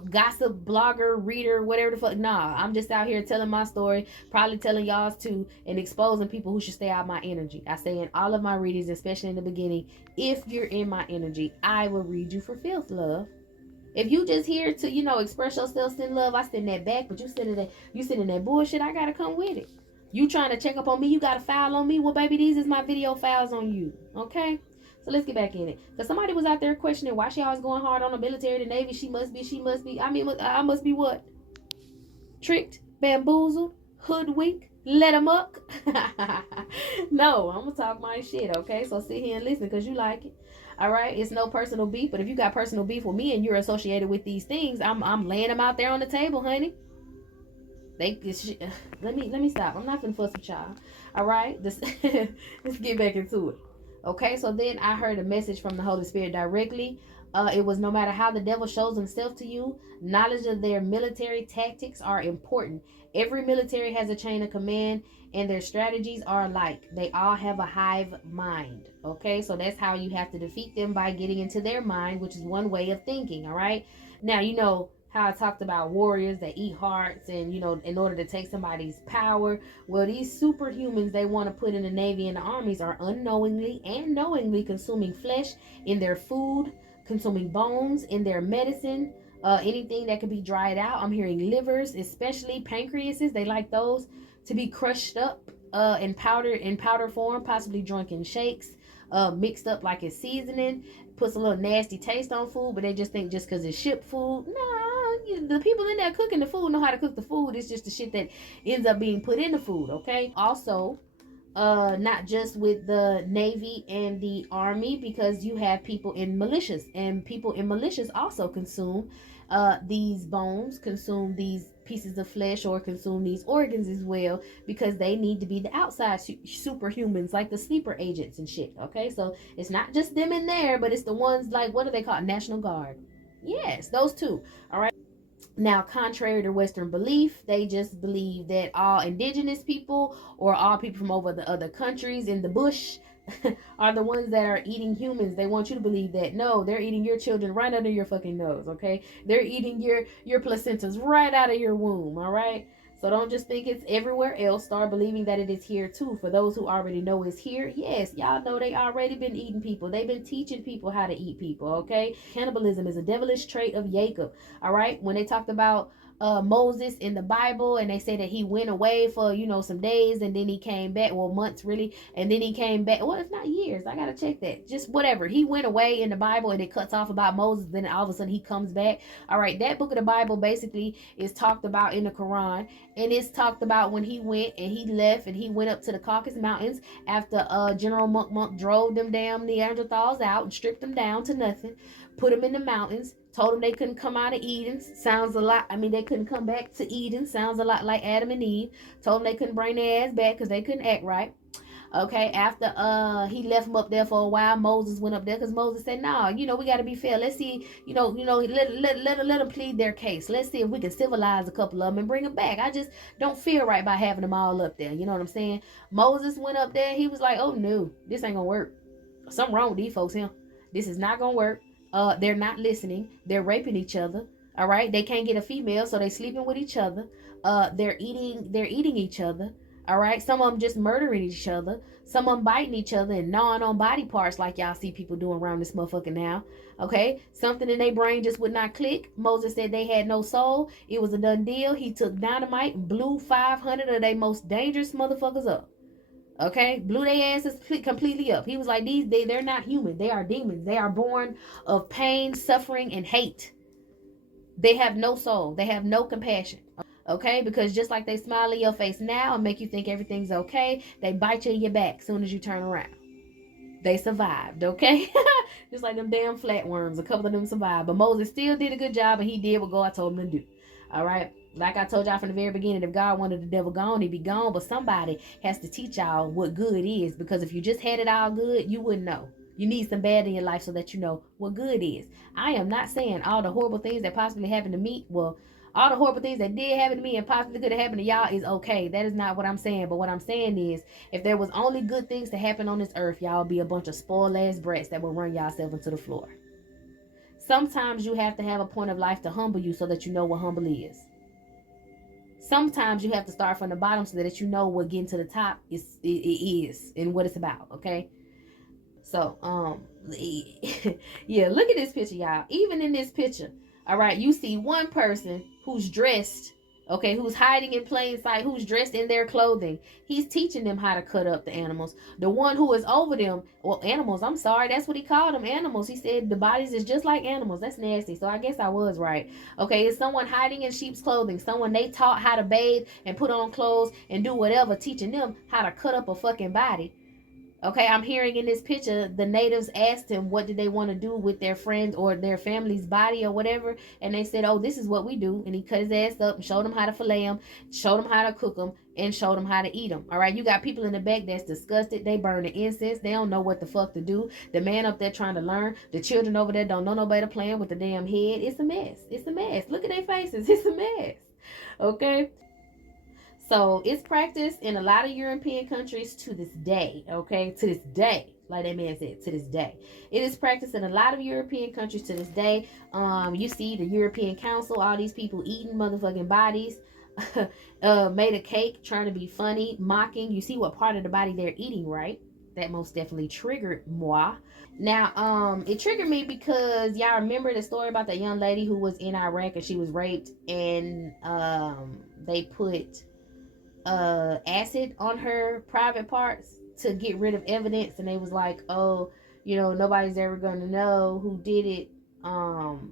gossip blogger, reader, whatever the fuck. Nah, I'm just out here telling my story, probably telling y'all's too, and exposing people who should stay out my energy. I say in all of my readings, especially in the beginning, if you're in my energy, I will read you for filth, love. If you just here to, express yourself, send love, I send that back. But you sending that bullshit, I gotta come with it. You trying to check up on me, you got a file on me. Well, baby, these is my video files on you. Okay? So let's get back in it. Because somebody was out there questioning why she always going hard on the military, the Navy. She must be. I must be what? Tricked, bamboozled, hoodwinked, let them up. No, I'm gonna talk my shit, okay? So sit here and listen because you like it. All right, it's no personal beef, but if you got personal beef with me and you're associated with these things, I'm laying them out there on the table, honey. Let me stop. I'm not finna fuss with y'all. All right, let's get back into it. Okay, so then I heard a message from the Holy Spirit directly. It was no matter how the devil shows himself to you, knowledge of their military tactics are important. Every military has a chain of command, and their strategies are alike. They all have a hive mind. Okay, so that's how you have to defeat them, by getting into their mind, which is one way of thinking. All right, now how I talked about warriors that eat hearts, and in order to take somebody's power. Well, these superhumans they want to put in the Navy and the armies are unknowingly and knowingly consuming flesh in their food, consuming bones in their medicine, anything that could be dried out. I'm hearing livers, especially pancreases. They like those to be crushed up in powder form, possibly drunk in shakes, mixed up like it's seasoning. Puts a little nasty taste on food, but they just think just because it's ship food. Nah, the people in there cooking the food know how to cook the food. It's just the shit that ends up being put in the food. Okay. Also, not just with the Navy and the Army, because you have people in militias, and people in militias also consume these bones, consume these pieces of flesh, or consume these organs as well, because they need to be the outside superhumans, like the sleeper agents and shit. Okay, so it's not just them in there, but it's the ones like, what do they call it? National Guard. Yes, those two. All right. Now, contrary to Western belief, they just believe that all indigenous people or all people from over the other countries in the bush are the ones that are eating humans. They want you to believe that no, they're eating your children right under your fucking nose. Okay, they're eating your placentas right out of your womb. All right. So don't just think it's everywhere else. Start believing that it is here too. For those who already know it's here, yes, y'all know they already been eating people. They've been teaching people how to eat people, okay? Cannibalism is a devilish trait of Jacob, all right? When they talked about Moses in the Bible, and they say that he went away for some days, and then he came back, well, months really, and then he came back. Well, it's not years, I gotta check that, just whatever. He went away in the Bible, and it cuts off about Moses, then all of a sudden he comes back. All right, that book of the Bible basically is talked about in the Quran, and it's talked about when he went and he left and he went up to the Caucasus Mountains after General Monk drove them damn Neanderthals out and stripped them down to nothing, put them in the mountains, told them they couldn't come out of Eden. Sounds a lot, they couldn't come back to Eden. Sounds a lot like Adam and Eve. Told them they couldn't bring their ass back because they couldn't act right. Okay, after he left them up there for a while, Moses went up there because Moses said, "Nah, we got to be fair. Let's see, let them plead their case. Let's see if we can civilize a couple of them and bring them back. I just don't feel right by having them all up there. You know what I'm saying?" Moses went up there. He was like, "Oh no, this ain't gonna work. Something wrong with these folks here. This is not gonna work. They're not listening. They're raping each other. All right, they can't get a female, so they sleeping with each other. They're eating each other. All right, some of them just murdering each other. Some of them biting each other and gnawing on body parts like y'all see people doing around this motherfucker now. Okay, something in their brain just would not click. Moses said they had no soul. It was a done deal. He took dynamite and blew 500 of their most dangerous motherfuckers up. Okay, blew their asses completely up. He was like, they're not human. They are demons. They are born of pain, suffering, and hate. They have no soul. They have no compassion. Okay, because just like they smile in your face now and make you think everything's okay, they bite you in your back as soon as you turn around. They survived, okay? Just like them damn flatworms. A couple of them survived. But Moses still did a good job, and he did what God told him to do. All right? Like I told y'all from the very beginning, if God wanted the devil gone, he'd be gone. But somebody has to teach y'all what good is. Because if you just had it all good, you wouldn't know. You need some bad in your life so that you know what good is. I am not saying all the horrible things that possibly happened to me, well, all the horrible things that did happen to me and possibly could have happened to y'all is okay. That is not what I'm saying. But what I'm saying is, if there was only good things to happen on this earth, y'all would be a bunch of spoiled ass brats that will run y'allself into the floor. Sometimes you have to have a point of life to humble you so that you know what humble is. Sometimes you have to start from the bottom so that you know what getting to the top is and what it's about. Okay. So, yeah, look at this picture, y'all. Even in this picture, all right, you see one person who's dressed, okay, who's hiding in plain sight, who's dressed in their clothing. He's teaching them how to cut up the animals. The one who is over them, well, animals, I'm sorry, that's what he called them, animals. He said the bodies is just like animals. That's nasty. So I guess I was right. Okay, it's someone hiding in sheep's clothing. Someone they taught how to bathe and put on clothes and do whatever, teaching them how to cut up a fucking body. Okay, I'm hearing in this picture the natives asked him what did they want to do with their friends or their family's body or whatever, and they said, "Oh, this is what we do." And he cut his ass up and showed them how to fillet them, showed them how to cook them, and showed them how to eat them. All right, you got people in the back that's disgusted. They burn the incense. They don't know what the fuck to do. The man up there trying to learn. The children over there don't know nobody playing with the damn head. It's a mess. It's a mess. Look at their faces. It's a mess. Okay. So it's practiced in a lot of European countries to this day, okay? To this day, like that man said, to this day. It is practiced in a lot of European countries to this day. You see the European Council, all these people eating motherfucking bodies, made a cake, trying to be funny, mocking. You see what part of the body they're eating, right? That most definitely triggered moi. Now, it triggered me because y'all remember the story about that young lady who was in Iraq and she was raped and they put acid on her private parts to get rid of evidence, and they was like, oh, nobody's ever gonna know who did it.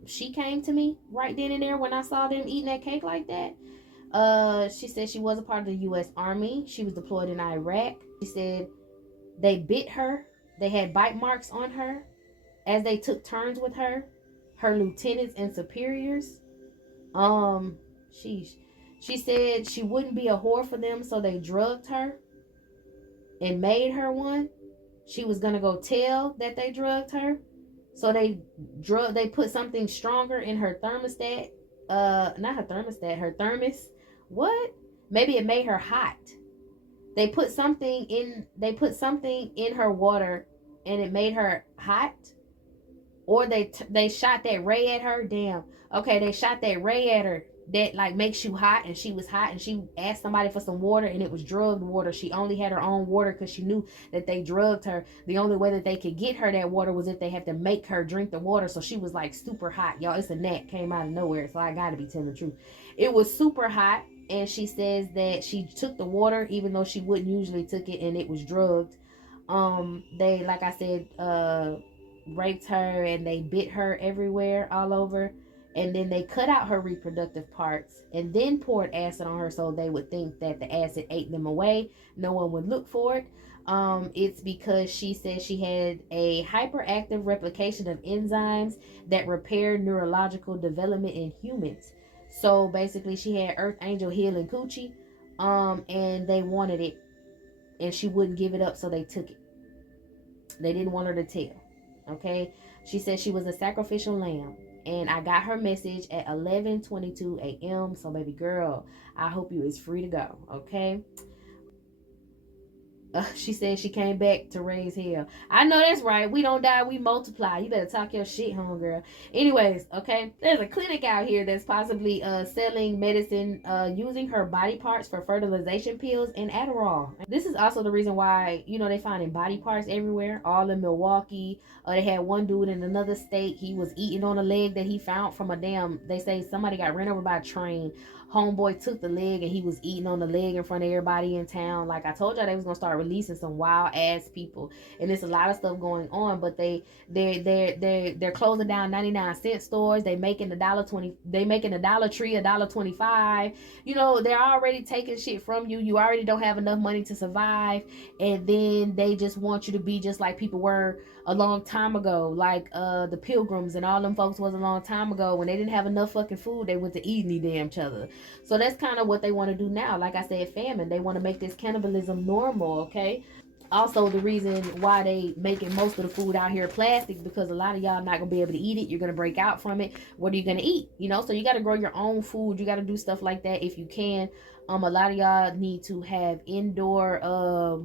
She came to me right then and there when I saw them eating that cake like that. She said she was a part of the U.S. Army. She was deployed in Iraq. She said they bit her. They had bite marks on her as they took turns with her lieutenants and superiors. Sheesh. She said she wouldn't be a whore for them, so they drugged her and made her one. She was gonna go tell that they drugged her, so they put something stronger in her thermostat. Not her thermostat, her thermos. What? Maybe it made her hot. They put something in her water, and it made her hot. Or they shot that ray at her. Damn. Okay, they shot that ray at her that like makes you hot, and she was hot, and she asked somebody for some water, and it was drugged water. She only had her own water because she knew that they drugged her. The only way that they could get her that water was if they had to make her drink the water. So she was like super hot, y'all. It's a gnat came out of nowhere, so I gotta be telling the truth. It was super hot, and she says that she took the water even though she wouldn't usually took it, and it was drugged. They, like I said, raped her, and they bit her everywhere, all over, and then they cut out her reproductive parts and then poured acid on her so they would think that the acid ate them away. No one would look for it. It's because she said she had a hyperactive replication of enzymes that repair neurological development in humans. So basically she had Earth Angel healing coochie, and they wanted it, and she wouldn't give it up, so they took it. They didn't want her to tell. Okay, she said she was a sacrificial lamb, and I got her message at 11:22 a.m. So baby girl, I hope you is free to go. Okay. She said she came back to raise hell. I know that's right. We don't die, we multiply. You better talk your shit, homegirl. Anyways, okay. There's a clinic out here that's possibly selling medicine using her body parts for fertilization pills and Adderall. This is also the reason why, they finding body parts everywhere, all in Milwaukee. They had one dude in another state. He was eating on a leg that he found from a damn, they say somebody got ran over by a train. Homeboy took the leg and he was eating on the leg in front of everybody in town. Like I told y'all, they was gonna start releasing some wild ass people, and there's a lot of stuff going on. But they're closing down 99-cent stores. They making $1.20. They making a Dollar Tree $1.25. They're already taking shit from you. You already don't have enough money to survive, and then they just want you to be just like people were a long time ago, like the Pilgrims and all them folks was a long time ago. When they didn't have enough fucking food, they went to eating the damn each other. So that's kind of what they want to do now. Like I said, famine. They want to make this cannibalism normal, okay? Also, the reason why they making most of the food out here plastic, because a lot of y'all not gonna be able to eat it. You're gonna break out from it. What are you gonna eat? So you got to grow your own food. You got to do stuff like that if you can. A lot of y'all need to have indoor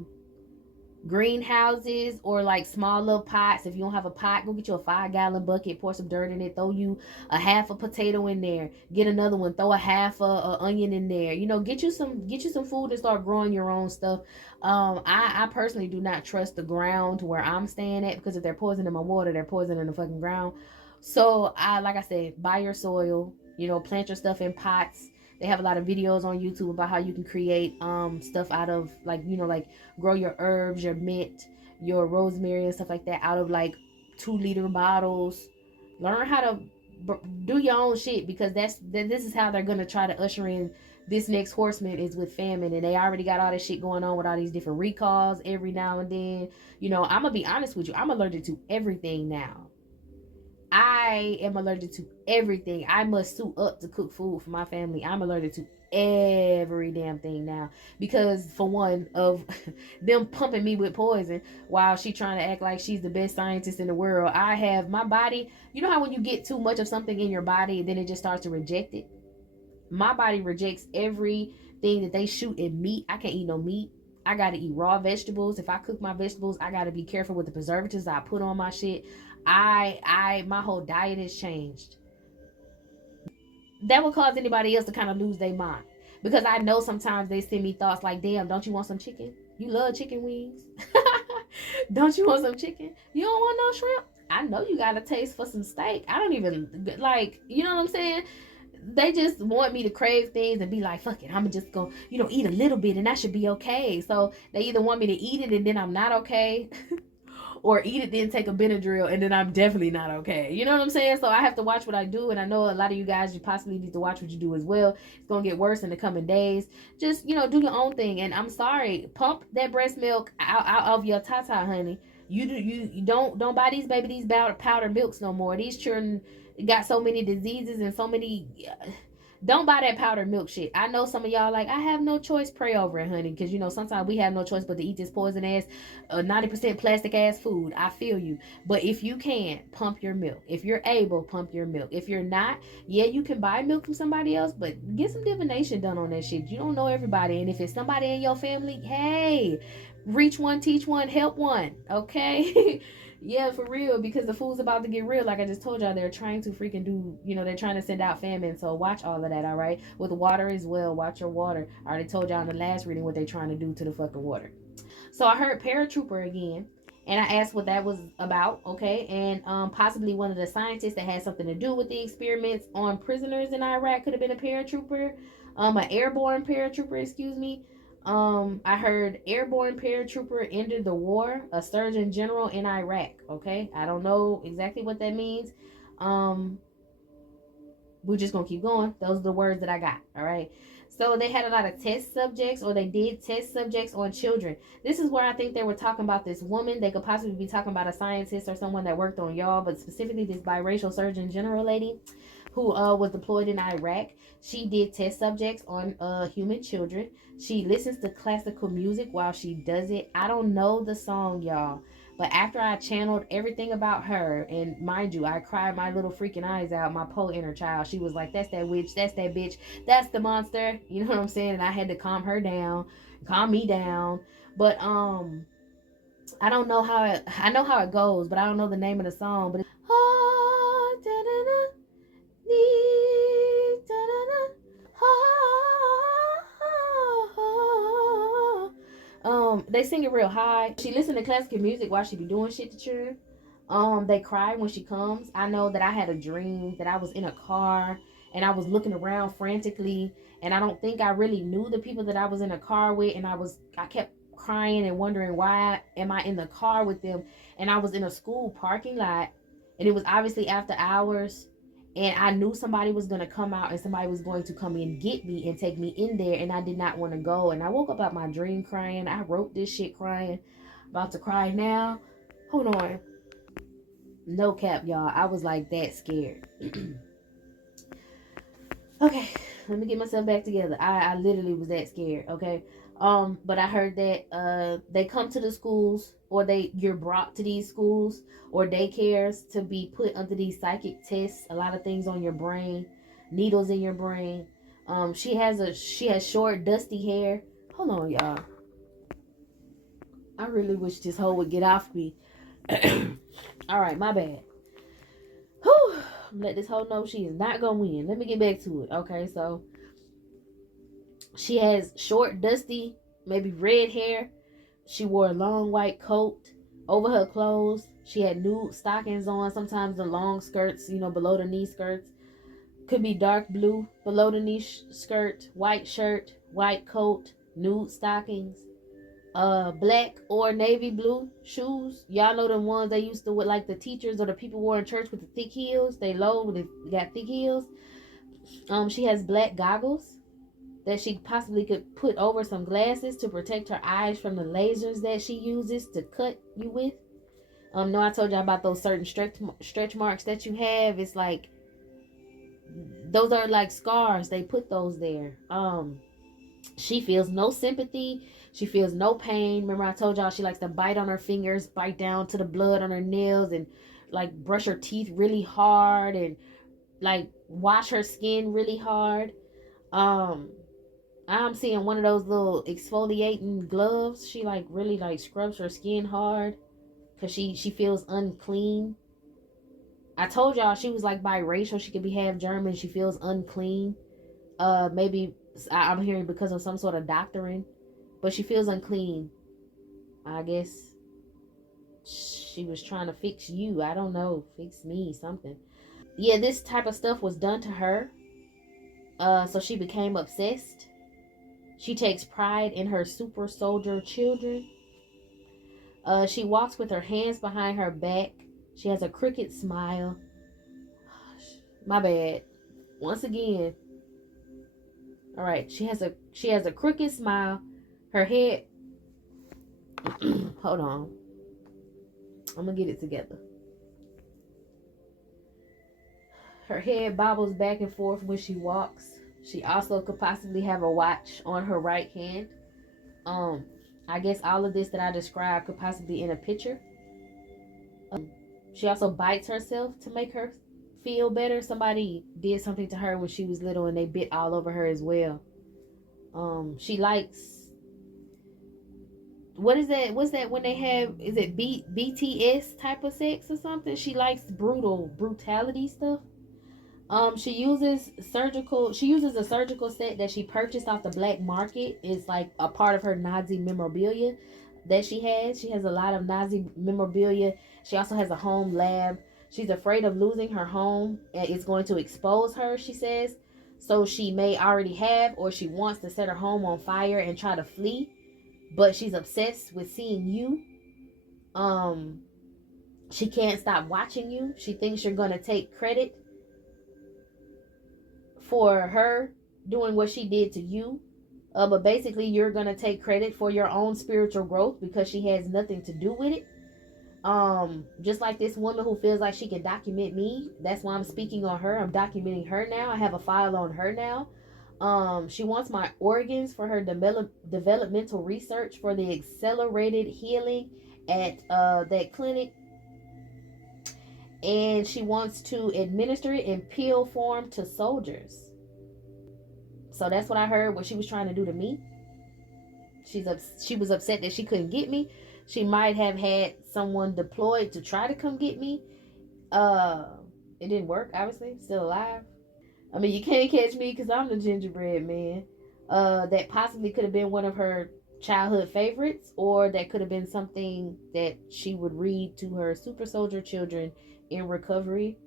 greenhouses or like small little pots. If you don't have a pot, go get you a 5-gallon bucket, pour some dirt in it, throw you a half a potato in there, get another one, throw a half a onion in there. Get you some food and start growing your own stuff. I personally do not trust the ground where I'm staying at, because if they're poisoning my water, they're poisoning the fucking ground. So like I said, buy your soil, plant your stuff in pots. They have a lot of videos on YouTube about how you can create stuff out of, like, like grow your herbs, your mint, your rosemary and stuff like that out of like 2-liter bottles. Learn how to do your own shit, because this is how they're gonna try to usher in this next horseman, is with famine. And they already got all this shit going on with all these different recalls every now and then. I'm gonna be honest with you, I'm allergic to everything now. I am allergic to everything. I must suit up to cook food for my family. I'm allergic to every damn thing now, because for one of them pumping me with poison while she trying to act like she's the best scientist in the world. I have my body. You know how when you get too much of something in your body and then it just starts to reject it? My body rejects everything that they shoot in meat. I can't eat no meat. I gotta eat raw vegetables. If I cook my vegetables, I gotta be careful with the preservatives I put on my shit. My whole diet has changed. That would cause anybody else to kind of lose their mind, because I know sometimes they send me thoughts like, "Damn, don't you want some chicken? You love chicken wings. Don't you want some chicken? You don't want no shrimp? I know you got a taste for some steak. I don't even like, you know what I'm saying?" They just want me to crave things and be like, fuck it, I'm just gonna, eat a little bit and that should be okay. So they either want me to eat it and then I'm not okay, or eat it then take a Benadryl and then I'm definitely not okay. You know what I'm saying? So I have to watch what I do, and I know a lot of you guys, you possibly need to watch what you do as well. It's gonna get worse in the coming days. Just do your own thing. And I'm sorry, pump that breast milk out of your tata, honey. You don't buy these powdered milks no more. These children got so many diseases and so many. Don't buy that powdered milk shit. I know some of y'all like, I have no choice. Pray over it, honey, because sometimes we have no choice but to eat this poison ass, 90% plastic ass food. I feel you, but if you can, pump your milk. If you're able, pump your milk. If you're not, yeah, you can buy milk from somebody else, but get some divination done on that shit. You don't know everybody, and if it's somebody in your family, hey, reach one, teach one, help one. Okay. Yeah, for real, because the fool's about to get real. Like I just told y'all, they're trying to freaking do, they're trying to send out famine. So watch all of that, all right? With water as well, watch your water. I already told y'all in the last reading what they're trying to do to the fucking water. So I heard paratrooper again, and I asked what that was about, okay? And possibly one of the scientists that had something to do with the experiments on prisoners in Iraq could have been a paratrooper, an airborne paratrooper, excuse me. I heard airborne paratrooper ended the war, a surgeon general in Iraq. Okay, I don't know exactly what that means. Um, we're just gonna keep going. Those are the words that I got. All right. So they had a lot of test subjects, or they did test subjects on children. This is where I think they were talking about this woman. They could possibly be talking about a scientist or someone that worked on y'all, but specifically this biracial surgeon general lady who was deployed in Iraq. She did test subjects on human children. She listens to classical music while she does it. I don't know the song, y'all, But after I channeled everything about her, and mind you, I cried my little freaking eyes out, my poor inner child, she was like, that's that witch, that's that bitch, that's the monster. You know what I'm saying? And I had to calm her down, calm me down. But I don't know how it, I know how it goes, but I don't know the name of the song. But it's ah, da, da, da, dee, da, da, da, they sing it real high. She listen to classical music while she be doing shit to children. They cry when she comes. I know that I had a dream that I was in a car and I was looking around frantically, and I don't think I really knew the people that I was in a car with, and I kept crying and wondering why am I in the car with them, and I was in a school parking lot, and it was obviously after hours, and I knew somebody was going to come out and somebody was going to come and get me and take me in there, and I did not want to go. And I woke up out my dream crying. I wrote this shit crying. About to cry now. Hold on. No cap, y'all. I was like that scared. Okay, let me get myself back together. I literally was that scared. Okay. But I heard that they come to the schools, or you're brought to these schools or daycares to be put under these psychic tests. A lot of things on your brain, needles in your brain. She has short, dusty hair. Hold on, y'all. I really wish this hoe would get off me. All right, my bad. Whew. Let this hoe know she is not gonna win. Let me get back to it. Okay, so she has short, dusty, maybe red hair. She wore a long white coat over her clothes. She had nude stockings on. Sometimes the long skirts, below the knee skirts. Could be dark blue below the knee skirt, white shirt, white coat, nude stockings. Black or navy blue shoes. Y'all know the ones they used to, with like the teachers or the people wore in church with the thick heels. They low, they got thick heels. She has black goggles that she possibly could put over some glasses to protect her eyes from the lasers that she uses to cut you with. No, I told you about those certain stretch marks that you have. It's like those are like scars. They put those there. She feels no sympathy. She feels no pain. Remember I told y'all she likes to bite on her fingers, bite down to the blood on her nails, and like brush her teeth really hard, and like wash her skin really hard. I'm seeing one of those little exfoliating gloves. She like really like scrubs her skin hard because she feels unclean. I told y'all she was like biracial. She could be half German. She feels unclean. Maybe I'm hearing because of some sort of doctoring, but she feels unclean. I guess she was trying to fix you. I don't know, fix me, something. Yeah, this type of stuff was done to her. So she became obsessed. She takes pride in her super soldier children. She walks with her hands behind her back. She has a crooked smile. My bad. Once again. All right. She has a crooked smile. Her head. Hold on. I'm gonna get it together. Her head bobbles back and forth when she walks. She also could possibly have a watch on her right hand. I guess all of this that I described could possibly be in a picture. She also bites herself to make her feel better. Somebody did something to her when she was little and they bit all over her as well. She likes, what is that? What's that when they have, is it BTS type of sex or something? She likes brutality stuff. She uses a surgical set that she purchased off the black market. It's like a part of her Nazi memorabilia that she has. She has a lot of Nazi memorabilia. She also has a home lab. She's afraid of losing her home and it's going to expose her, she says. So she may already have, or she wants to set her home on fire and try to flee, but she's obsessed with seeing you. She can't stop watching you. She thinks you're going to take credit for her doing what she did to you. But basically, you're going to take credit for your own spiritual growth because she has nothing to do with it. Just like this woman who feels like she can document me. That's why I'm speaking on her. I'm documenting her now. I have a file on her now. She wants my organs for her developmental research for the accelerated healing at that clinic, and she wants to administer it in pill form to soldiers. So that's what I heard what she was trying to do to me. She was upset that she couldn't get me. She might have had someone deployed to try to come get me. Uh, it didn't work. Obviously, still alive. I mean, you can't catch me because I'm the gingerbread man. That possibly could have been one of her childhood favorites, or that could have been something that she would read to her super soldier children in recovery.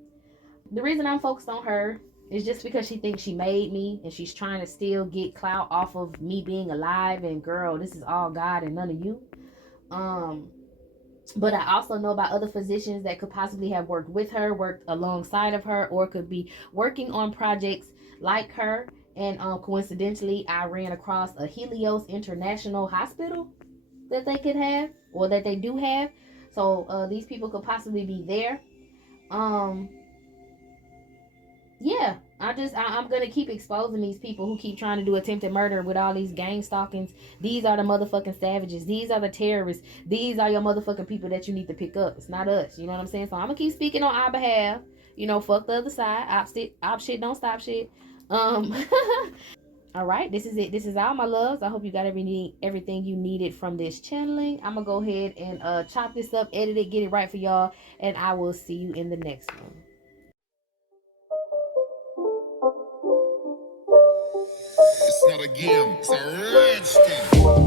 The reason I'm focused on her is just because she thinks she made me and she's trying to still get clout off of me being alive. And girl, this is all God and none of you. Um, but I also know about other physicians that could possibly have worked with her, worked alongside of her, or could be working on projects like her. And coincidentally, I ran across a Helios International Hospital that they could have, or that they do have. So these people could possibly be there. Um, yeah, I'm gonna keep exposing these people who keep trying to do attempted murder with all these gang stalkings. These are the motherfucking savages. These are the terrorists. These are your motherfucking people that you need to pick up. It's not us. You know what I'm saying? So I'm gonna keep speaking on our behalf. You know, fuck the other side. Op shit don't stop shit. Um all right, this is it. This is all, my loves. I hope you got everything you needed from this channeling. I'm gonna go ahead and chop this up, edit it, get it right for y'all, and I will see you in the next one. It's not a game, it's a rich thing.